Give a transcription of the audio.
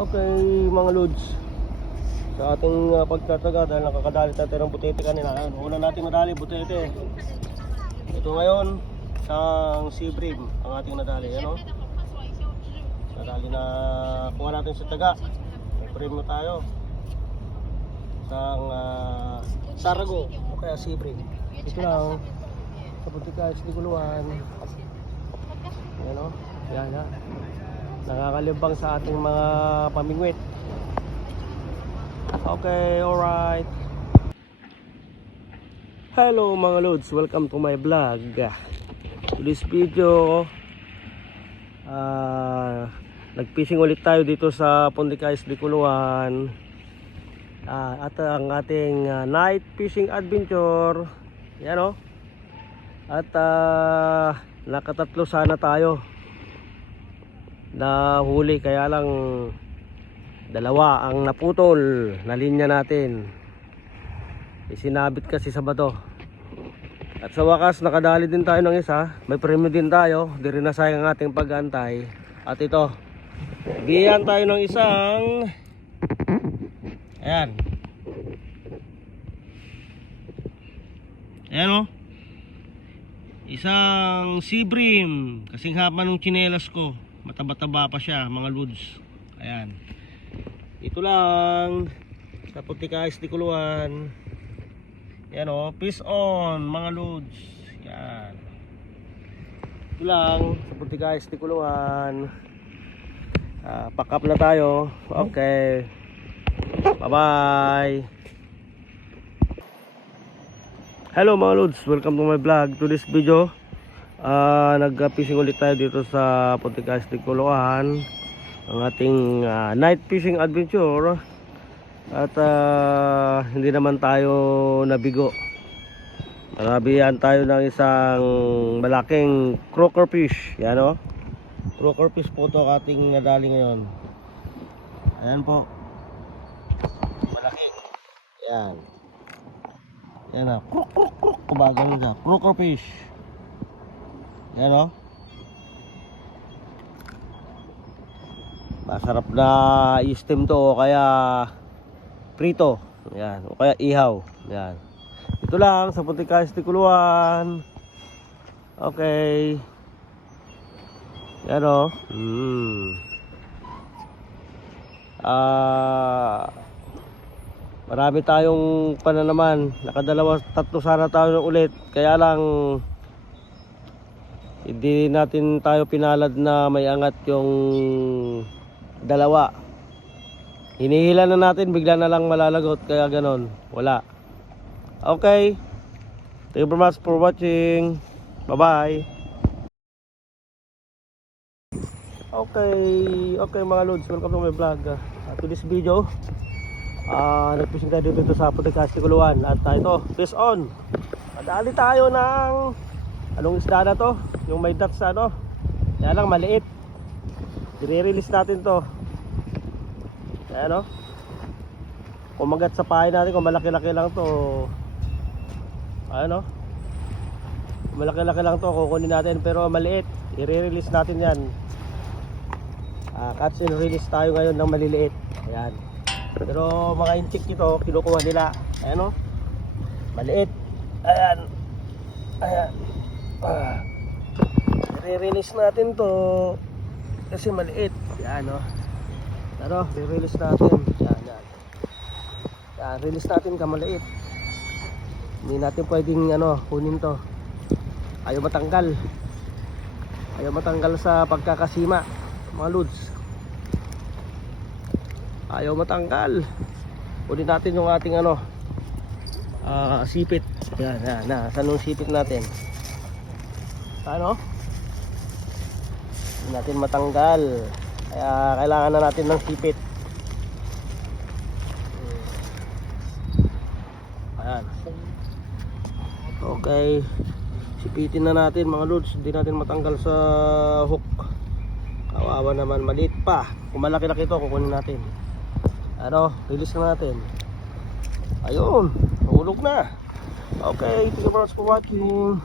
Okay mga lods, sa ating pagtataga dahil nakakadali tayo ng butete kanina. Una natin madali butete. Ito ngayon isang sea bream ang ating nadali. Nadali na kuha natin sa taga. May bream na tayo. Isang sarago o kaya sea bream. Ito lang sa Puntica Isli Guluan. Yan. Nakakalibang sa ating mga pamingwit. Okay, alright. Hello mga lods, welcome to my vlog. To this video, nagfishing ulit tayo dito sa Puntica Isli Guluan. At ang ating night fishing adventure. Yan At nakatatlo sana tayo na huli, kaya lang dalawa ang naputol na linya natin. Isinabit kasi sa bato. At sa wakas nakadali din tayo ng isa. May premyo din tayo. Di rin nasayang ang ating pag-aantay. At ito, biyan tayo ng isang ayan isang sea bream. Kasing haba ng tsinelas ko. Mataba-taba pa siya mga lods. Ayan. Ito lang sa Puntica Isli Guluan. Yan fish on mga lods. Yan. Ito lang sa Puntica Isli Guluan. Pack up na tayo. Okay. Bye bye. Hello mga lods, welcome to my vlog. To this video, nag-fishing ulit tayo dito sa Puntica Isli Guluan. Ang ating night fishing adventure. At hindi naman tayo nabigo. Narabihan tayo ng isang malaking croaker fish. Yan croaker fish po ito ating nadali ngayon. Ayan po, malaki. Yan. Yan kumagal siya. Croaker fish. Yan masarap na i-steam to o kaya prito. Yan, o kaya ihaw. Yan. Ito lang sa Puntica Isli Guluan. Okay. Yan marami tayong pananaman. Tatlo sana tayo ulit. Kaya lang hindi natin tayo pinalad na may angat yung dalawa. Hinihila na natin, bigla na lang malalagot. Kaya ganon, wala. Okay. Thank you very much for watching. Bye bye. Okay mga lods, welcome to my vlog. To this video, nagfishing tayo dito sa Puntica Isli Guluan. At ito, fish on. Madali tayo ng anong isda na to, yung may dots kaya lang maliit. I-release natin to. Ayan kumagat sa pahay natin. Kung malaki-laki lang to, ayan kung malaki-laki lang to kukunin natin, pero maliit i-release natin yan. Catch and release tayo ngayon ng maliliit. Ayan. Pero mga inchik ito kinukuha nila. Ayan maliit. Ayan. I-release natin to kasi maliit. Yan i-release natin. Yan, release natin ka maliit. Hindi natin pwedeng kunin to. Ayaw matanggal sa pagkakasima mga lods. Ayaw matanggal. Kunin natin yung ating sipit. Yan, saan yung sipit natin? Hindi natin matanggal. Kaya kailangan na natin ng sipit. Ayan. Okay. Sipitin na natin mga lods. Hindi natin matanggal sa hook. Kawawa naman, maliit pa. Kung malaki-laki ito, kukunin natin. Release na natin. Ayun, nahulog na. Okay, thank you very much for watching.